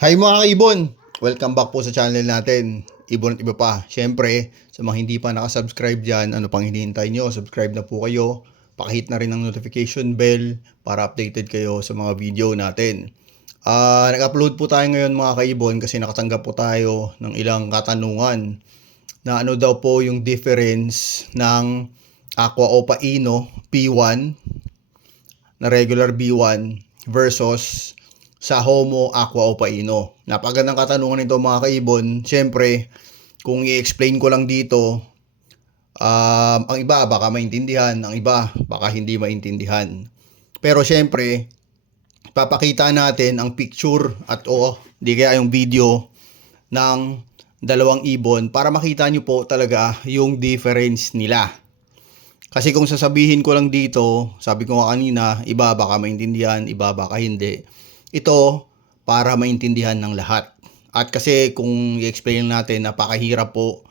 Hi mga kaibon! Welcome back po sa channel natin, Ibon at Iba Pa. Siyempre, sa mga hindi pa nakasubscribe dyan, ano pang hinihintay nyo, subscribe na po kayo. Pakihit na rin ang notification bell para updated kayo sa mga video natin. Nag-upload po tayo ngayon mga kaibon kasi nakatanggap po tayo ng ilang katanungan na ano daw po yung difference ng Aqua Opa Ino P1 na regular B1 versus sa Homo Aqua Opa Ino. Napakagandang katanungan nito mga kaibon. Siyempre, kung i-explain ko lang dito, ang iba baka maintindihan, ang iba baka hindi maintindihan. Pero siyempre, papakita natin ang picture at di kaya yung video ng dalawang ibon para makita nyo po talaga yung difference nila. Kasi kung sasabihin ko lang dito, sabi ko nga kanina, iba baka maintindihan, iba baka hindi. Ito para maintindihan ng lahat. At kasi kung i-explain natin, napakahirap po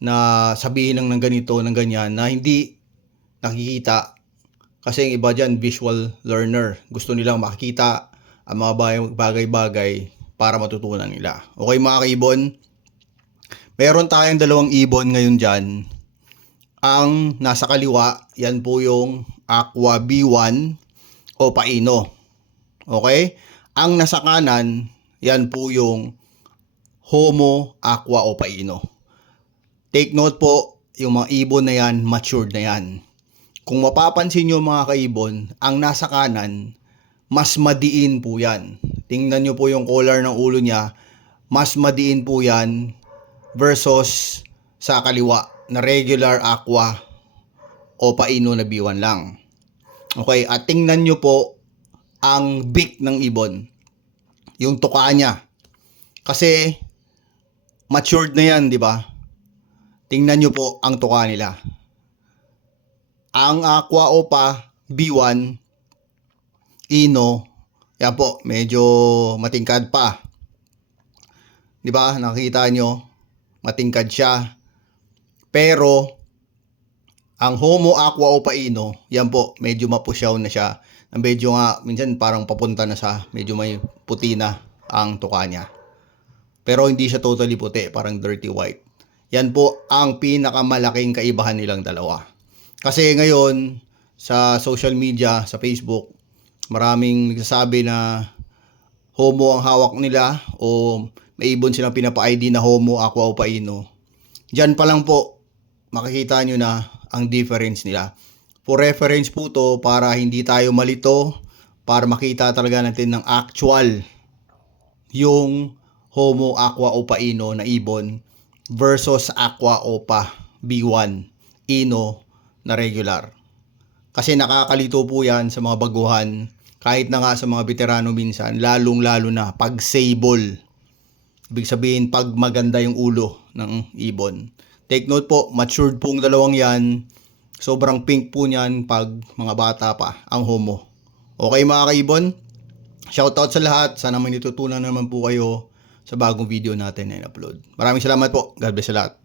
na sabihin lang ng ganito, ng ganyan, na hindi nakikita. Kasi yung iba dyan, visual learner. Gusto nilang makikita ang mga bagay-bagay para matutunan nila. Okay mga kaibon? Meron tayong dalawang ibon ngayon dyan. Ang nasa kaliwa, yan po yung Aqua B1 Opa Ino. Okay? Ang nasa kanan, yan po yung Homo Aqua Opa Ino. Take note po, yung mga ibon na yan, matured na yan. Kung mapapansin nyo mga kaibon, ang nasa kanan, mas madiin po yan. Tingnan nyo po yung color ng ulo niya, mas madiin po yan versus sa kaliwa na regular Aqua Opa Ino na B1 lang. Okay, at tingnan nyo po ang beak ng ibon. Yung tuka niya. Kasi matured na yan, di ba? Tingnan nyo po ang tuka nila. Ang Aqua Opa B1 Ino, yan po, medyo matingkad pa. Di ba? Nakita nyo, matingkad siya. Pero ang Homo Aqua Opa Ino, yan po, medyo mapusyaw na siya. Medyo nga, minsan parang papunta na sa, medyo may puti na ang tuka niya. Pero hindi siya totally puti, parang dirty white. Yan po ang pinakamalaking kaibahan nilang dalawa. Kasi ngayon, sa social media, sa Facebook, maraming nagsasabi na Homo ang hawak nila o may ibon silang pinapa-ID na Homo Aqua Opa Ino. Diyan pa lang po, makikita nyo na ang difference nila. For reference po to para hindi tayo malito, para makita talaga natin ng actual yung Homo Aqua Opa Ino na ibon versus Aqua Opa B1 Ino na regular. Kasi nakakalito po yan sa mga baguhan, kahit na nga sa mga veterano minsan, lalong-lalo na pag sable. Ibig sabihin, pag maganda yung ulo ng ibon. Take note po, matured pong dalawang yan. Sobrang pink po niyan pag mga bata pa ang Homo. Okay mga kaibon? Shoutout sa lahat. Sana may natutunan naman po kayo sa bagong video natin na in-upload. Maraming salamat po. God bless sa lahat.